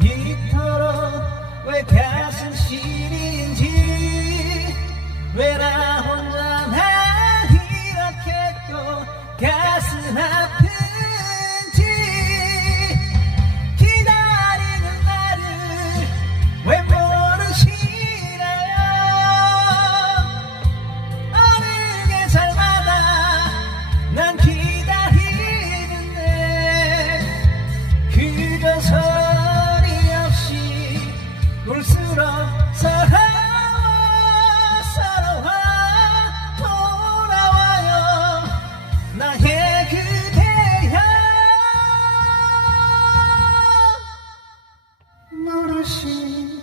이토록 왜 가슴 시린지 왜 나 혼자만 이렇게 또 가슴 아픈 불스러 살아와 살아와 돌아와요. 나의 그대야 모르시나요.